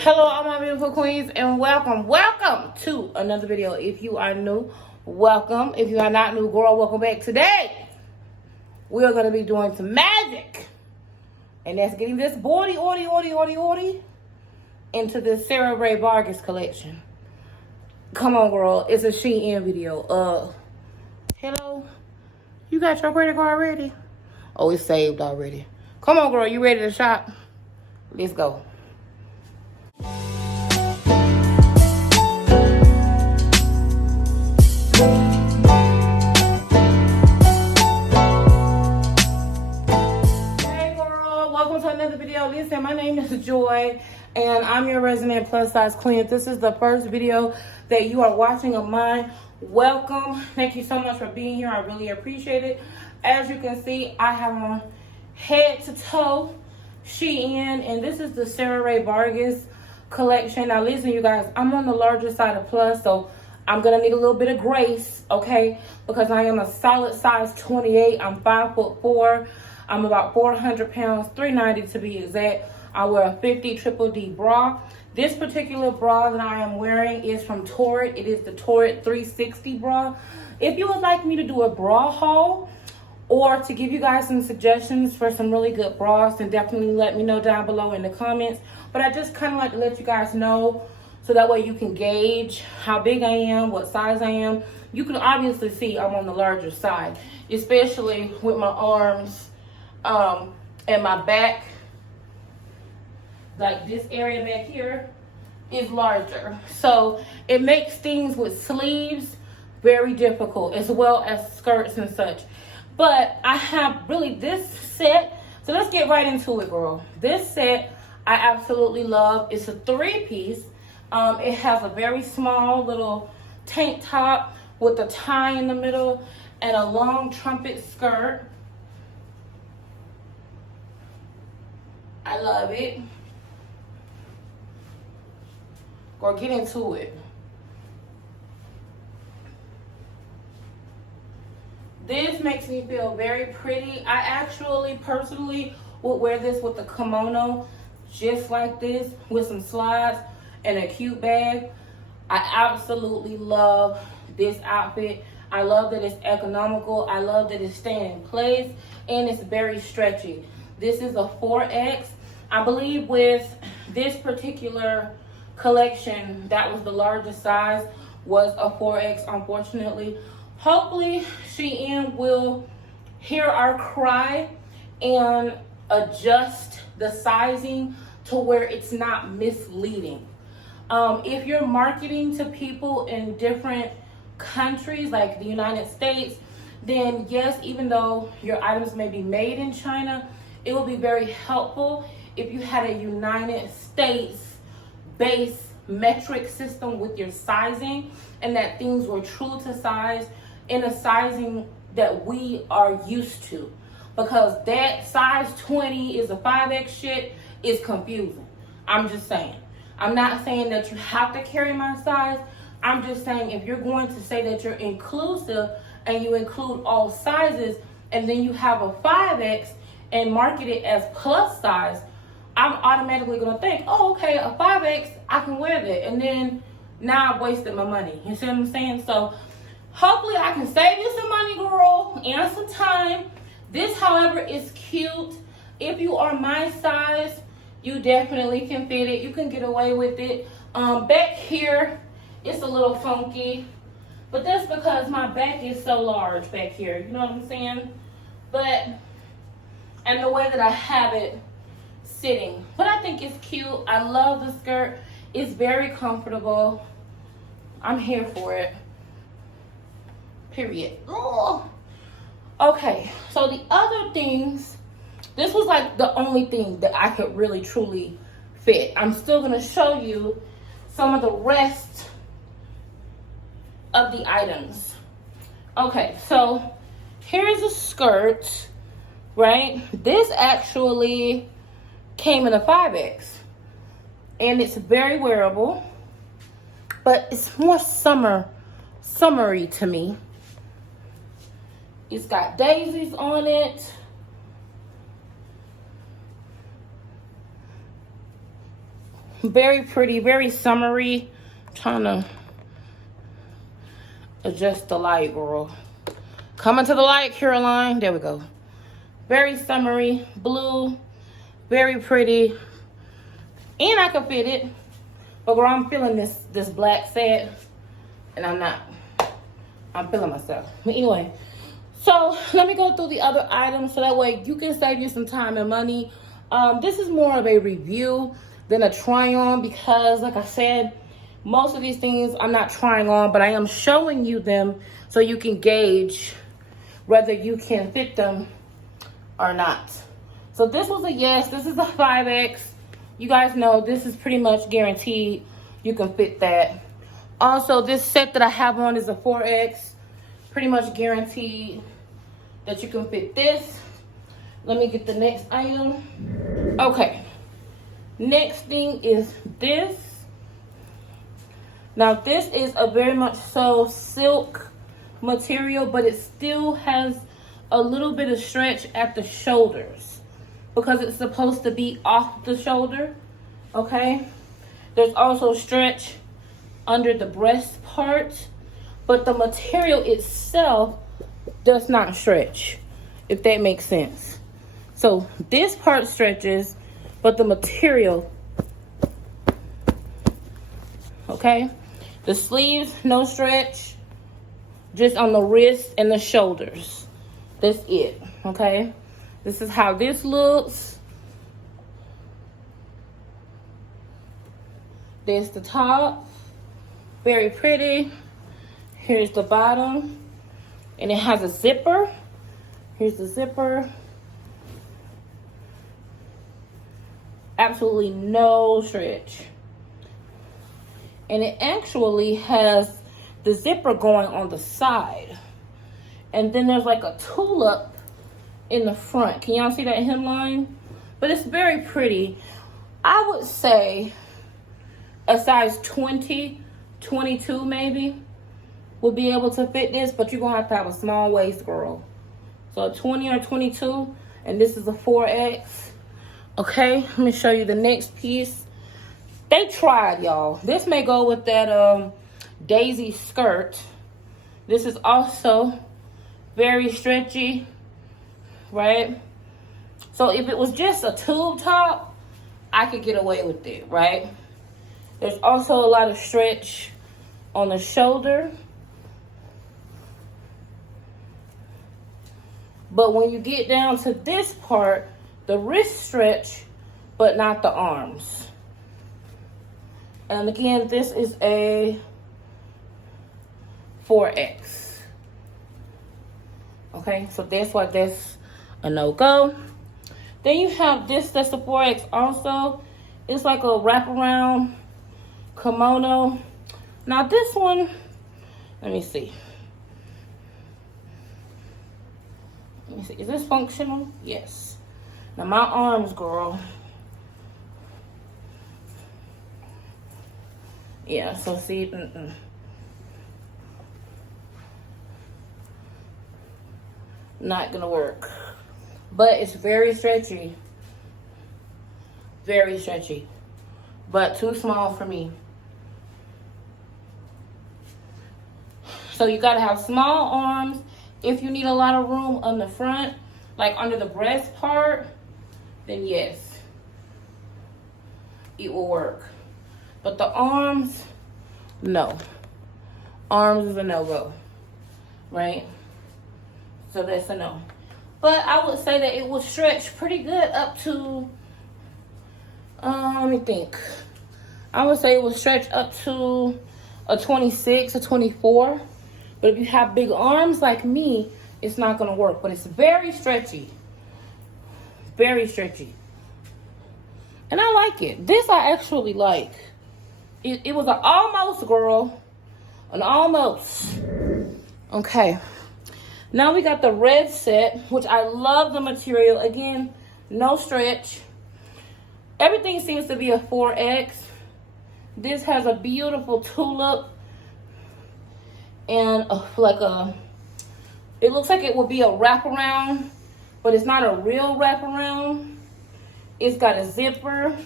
Hello, all my beautiful queens, and welcome to another video. If you are new, welcome. If you are not new, girl, welcome back. Today, we are going to be doing some magic, and that's getting this body into this Rae Vargas collection. Come on, girl, it's a Shein video. Hello, you got your credit card ready? Oh, it's saved already. Come on, girl, you ready to shop? Let's go. Listen, my name is Joy, and I'm your resident plus size queen. If this is the first video that you are watching of mine, welcome. Thank you so much for being here. I really appreciate it. As you can see, I have on head to toe Shein, and this is the Rae Vargas collection. Now listen, you guys, I'm on the larger side of plus, so I'm gonna need a little bit of grace, okay? Because I am a solid size 28. I'm 5'4". I'm about 400 pounds, 390 to be exact. I wear a 50 triple D bra. This particular bra that I am wearing is from Torrid. It is the Torrid 360 bra. If you would like me to do a bra haul or to give you guys some suggestions for some really good bras, then definitely let me know down below in the comments. But I just kind of like to let you guys know so that way you can gauge how big I am, what size I am. You can obviously see I'm on the larger side, especially with my arms and my back. Like this area back here is larger, so it makes things with sleeves very difficult, as well as skirts and such. But I have really this set, so let's get right into it, girl. This set I absolutely love. It's a 3-piece. It has a very small little tank top with a tie in the middle and a long trumpet skirt. I love it. Or get into it. This makes me feel very pretty. I actually personally would wear this with a kimono just like this with some slides and a cute bag. I absolutely love this outfit. I love that it's economical. I love that it's staying in place and it's very stretchy. This is a 4X. I believe with this particular collection, that was the largest size, was a 4X, unfortunately. Hopefully, Shein will hear our cry and adjust the sizing to where it's not misleading. If you're marketing to people in different countries, like the United States, then yes, even though your items may be made in China, it will be very helpful if you had a United States base metric system with your sizing, and that things were true to size in a sizing that we are used to. Because that size 20 is a 5X shit is confusing. I'm just saying. I'm not saying that you have to carry my size. I'm just saying if you're going to say that you're inclusive and you include all sizes, and then you have a 5X and market it as plus size, I'm automatically gonna think, oh, okay, a 5X, I can wear that. And then now I've wasted my money. You see what I'm saying? So hopefully I can save you some money, girl, and some time. This, however, is cute. If you are my size, you definitely can fit it. You can get away with it. Back here, it's a little funky, but that's because my back is so large back here. You know what I'm saying? And the way that I have it sitting. But I think it's cute. I love the skirt. It's very comfortable. I'm here for it. Period. Oh. Okay, so the other things, this was like the only thing that I could really truly fit. I'm still gonna show you some of the rest of the items. Okay, so here's a skirt, right? This actually came in a 5X, and it's very wearable, but it's more summery to me. It's got daisies on it. Very pretty, very summery. Trying to adjust the light, girl. Coming to the light, Caroline. There we go. Very summery, blue, very pretty. And I can fit it. But girl, I'm feeling this black set. And I'm not. I'm feeling myself. But anyway. So, let me go through the other items so that way you can save you some time and money. This is more of a review than a try on because, like I said, most of these things I'm not trying on, but I am showing you them so you can gauge whether you can fit them or not. So, this was a yes. This is a 5X. You guys know this is pretty much guaranteed you can fit that. Also, this set that I have on is a 4X. Pretty much guaranteed that you can fit this. Let me get the next item. Okay. Next thing is this. Now, this is a very much so silk material, but it still has a little bit of stretch at the shoulders because it's supposed to be off the shoulder, okay? There's also stretch under the breast part, but the material itself does not stretch, if that makes sense. So this part stretches, but the material, okay? The sleeves, no stretch, just on the wrist and the shoulders. That's it, okay? This is how this looks. There's the top, very pretty. Here's the bottom, and it has a zipper. Here's the zipper. Absolutely no stretch. And it actually has the zipper going on the side. And then there's like a tulip in the front. Can y'all see that hemline? But it's very pretty. I would say a size 20, 22 maybe will be able to fit this, but you're gonna have a small waist, girl. So a 20 or 22, and this is a 4X. Okay, let me show you the next piece. They tried, y'all. This may go with that daisy skirt. This is also very stretchy, right? So if it was just a tube top, I could get away with it, right? There's also a lot of stretch on the shoulder. But when you get down to this part, the wrist stretch, but not the arms. And again, this is a 4X. Okay, so that's why that's a no-go. Then you have this, that's a 4X also. It's like a wraparound kimono. Now this one, let me see. Let me see, is this functional? Yes. Now my arms, girl. Yeah, so see, not gonna work. But it's very stretchy. Very stretchy. But too small for me. So you gotta have small arms. If you need a lot of room on the front, like under the breast part, then yes, it will work. But the arms, no. Arms is a no-go, right? So that's a no. But I would say that it will stretch pretty good up to, let me think. I would say it will stretch up to a 26 or 24. But if you have big arms like me, it's not going to work. But it's very stretchy. Very stretchy. And I like it. This I actually like. It was an almost, girl. An almost. Okay. Now we got the red set, which I love the material. Again, no stretch. Everything seems to be a 4X. This has a beautiful tulip. And it looks like it would be a wraparound, but it's not a real wraparound. It's got a zipper,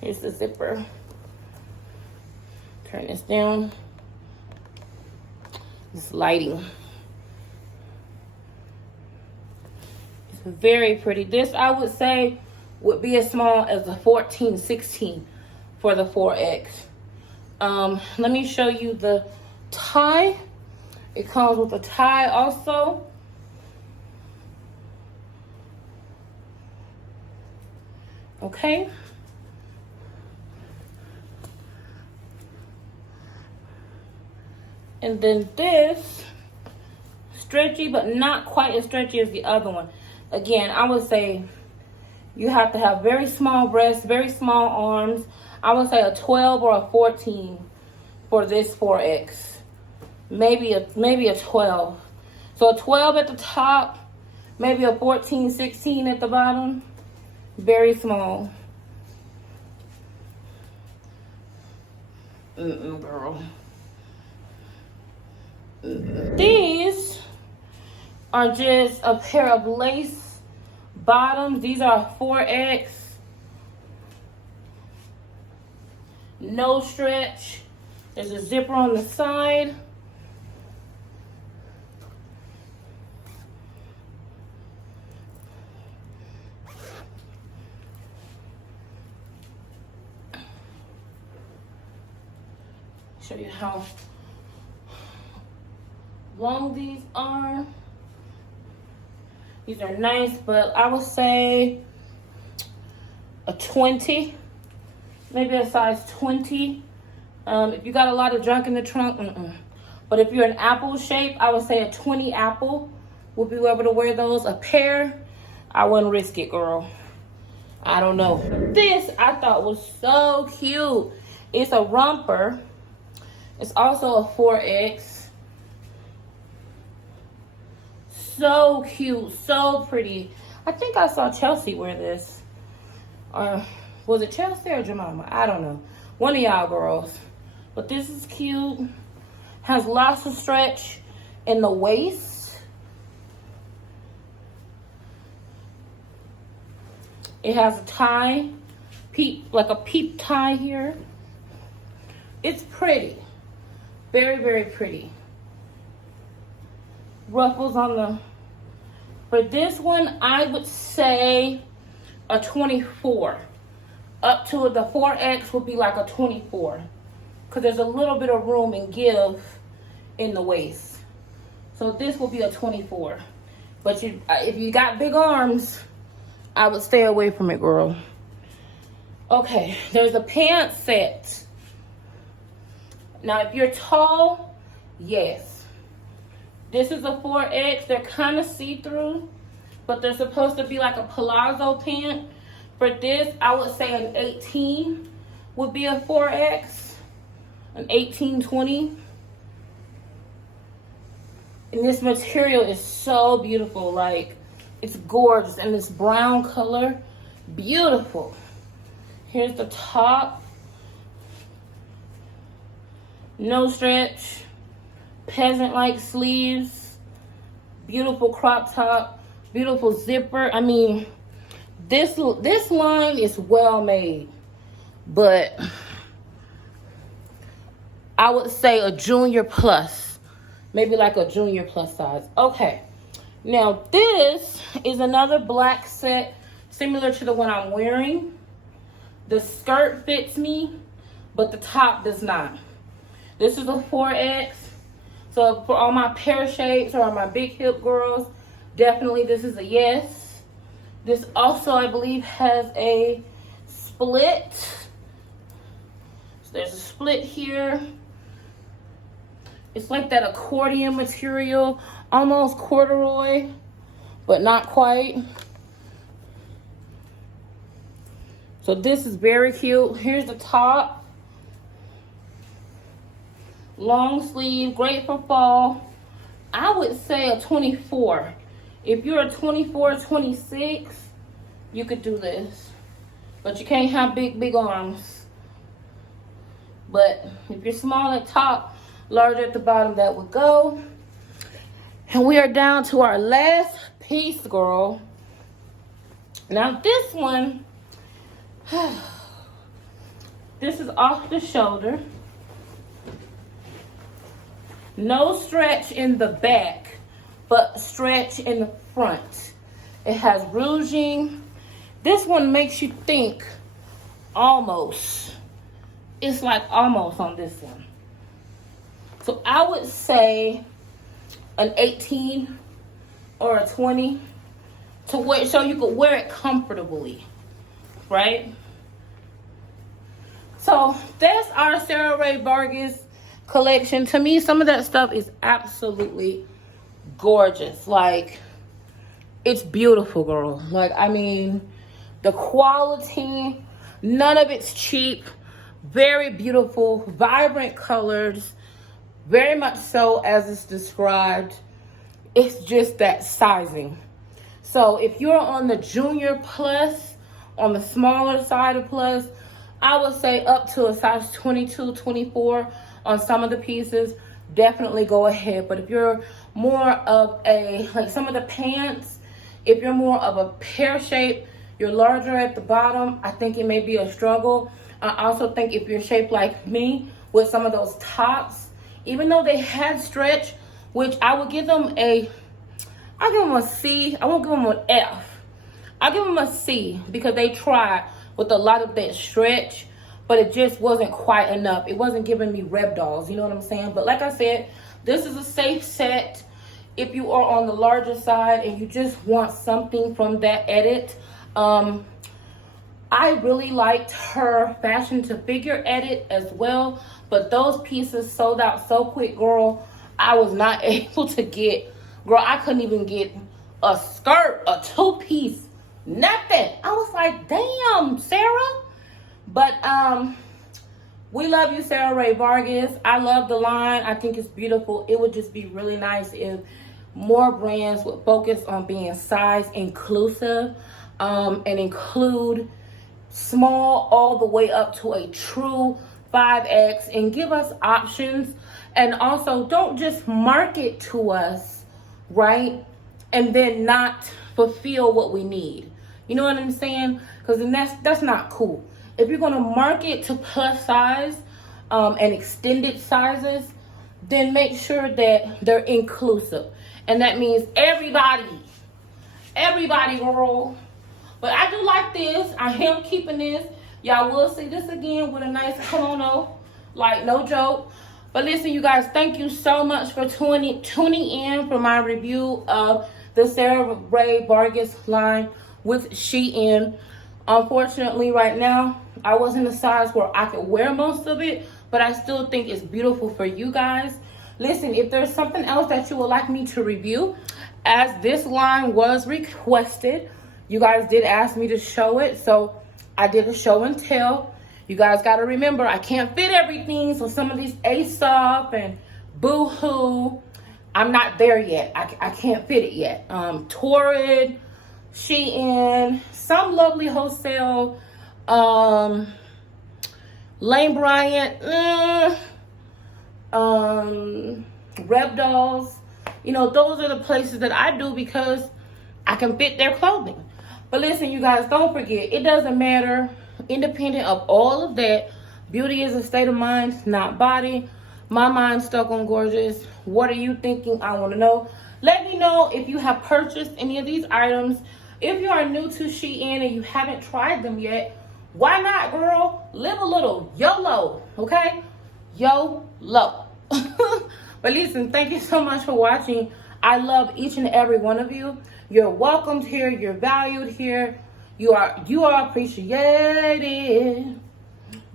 Here's the zipper. Turn this down. This lighting. It's very pretty. This, I would say, would be as small as a 14, 16 for the 4X. Let me show you the tie. It comes with a tie also. Okay. And then this, stretchy, but not quite as stretchy as the other one. Again, I would say you have to have very small breasts, very small arms. I would say a 12 or a 14 for this 4X. Maybe a 12. So a 12 at the top, maybe a 14, 16 at the bottom. Very small. Girl. These are just a pair of lace bottoms. These are 4X. No stretch. There's a zipper on the side. Show you how long these are. These are nice, but I would say a 20, maybe a size 20. If you got a lot of junk in the trunk, But if you're an apple shape, I would say a 20 apple would be able to wear those. A pair, I wouldn't risk it, girl. I don't know. This I thought was so cute. It's a romper. It's also a 4X. So cute, so pretty. I think I saw Chelsea wear this. Or was it Chelsea or Jemima? I don't know. One of y'all girls. But this is cute. Has lots of stretch in the waist. It has a tie, like a peep tie here. It's pretty. Very, very pretty. Ruffles on the... For this one, I would say a 24. Up to the 4X would be like a 24. Because there's a little bit of room and give in the waist. So this will be a 24. But if you got big arms, I would stay away from it, girl. Okay, there's a pant set. Now, if you're tall, yes. This is a 4X. They're kind of see-through, but they're supposed to be like a palazzo pant. For this, I would say an 18 would be a 4X. An 18, 20. And this material is so beautiful. Like, it's gorgeous. And this brown color, beautiful. Here's the top. No stretch. Peasant-like sleeves. Beautiful crop top. Beautiful zipper. I mean, this line is well made. But I would say a junior plus. Maybe like a junior plus size. Okay. Now, this is another black set similar to the one I'm wearing. The skirt fits me, but the top does not. This is a 4X. So for all my pear shapes or my big hip girls, definitely this is a yes. This also, I believe, has a split. So there's a split here. It's like that accordion material, almost corduroy, but not quite. So this is very cute. Here's the top. Long sleeve, great for fall. I would say a 24. If you're a 24, 26, you could do this. But you can't have big arms. But if you're small at top, large at the bottom, that would go. And we are down to our last piece, girl. Now this one, This is off the shoulder. No stretch in the back, but stretch in the front. It has ruching. This one makes you think almost. It's like almost on this one. So I would say an 18 or a 20 to wear, so you could wear it comfortably, right? So that's our Sarah Rae Vargas collection. To me, some of that stuff is absolutely gorgeous. Like, it's beautiful, girl. Like, I mean, the quality, none of it's cheap. Very beautiful, vibrant colors. Very much so as it's described. It's just that sizing. So if you're on the junior plus, on the smaller side of plus, I would say up to a size 22, 24 on some of the pieces, definitely go ahead. But if you're more of a, like some of the pants, if you're more of a pear shape, you're larger at the bottom, I think it may be a struggle. I also think if you're shaped like me with some of those tops, even though they had stretch, which I would give them I'll give them a C. I won't give them an F. I'll give them a C because they tried with a lot of that stretch, but it just wasn't quite enough. It wasn't giving me reb dolls, you know what I'm saying? But like I said, this is a safe set if you are on the larger side and you just want something from that edit. I really liked her fashion to figure edit as well, but those pieces sold out so quick, girl. I was not able to get, girl, I couldn't even get a skirt, a two-piece, nothing. I was like, damn, Sarah. But we love you, Sarah Rae Vargas. I love the line. I think it's beautiful. It would just be really nice if more brands would focus on being size inclusive and include small all the way up to a true 5X and give us options. And also, don't just market to us, right, and then not fulfill what we need. You know what I'm saying? Because then that's not cool. If you're going to market to plus size and extended sizes, then make sure that they're inclusive. And that means everybody, girl. But I do like this. I am keeping this. Y'all will see this again with a nice kimono. Like, no joke. But listen, you guys, thank you so much for tuning in for my review of the Sarah Rae Vargas line with Shein. Unfortunately, right now, I wasn't a size where I could wear most of it, but I still think it's beautiful for you guys. Listen, if there's something else that you would like me to review, as this line was requested, you guys did ask me to show it, so I did a show and tell. You guys got to remember, I can't fit everything, so some of these Aesop and Boohoo, I'm not there yet. I can't fit it yet. Torrid, Shein, some lovely wholesale, Lane Bryant, Reb Dolls. You know, those are the places that I do because I can fit their clothing. But listen, you guys, don't forget, it doesn't matter. Independent of all of that, beauty is a state of mind, not body. My mind's stuck on gorgeous. What are you thinking? I want to know. Let me know if you have purchased any of these items. If you are new to Shein and you haven't tried them yet, why not, girl? Live a little. YOLO, okay? YOLO. But listen, thank you so much for watching. I love each and every one of you. You're welcomed here. You're valued here. You are appreciated.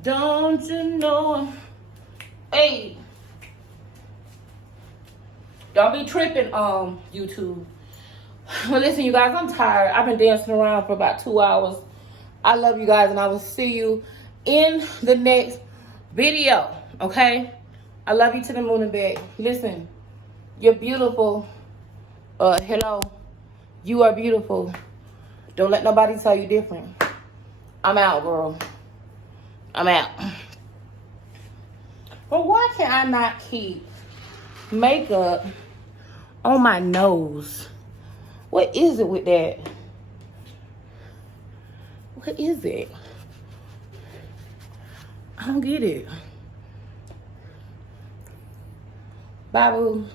Don't you know? Hey. Don't be tripping, YouTube. Well, listen, you guys, I'm tired. I've been dancing around for about 2 hours. I love you guys, and I will see you in the next video, okay? I love you to the moon and back. Listen, you're beautiful. Hello. You are beautiful. Don't let nobody tell you different. I'm out, girl. I'm out. But why can I not keep makeup on my nose? What is it with that? What is it? I don't get it. Bye, boo.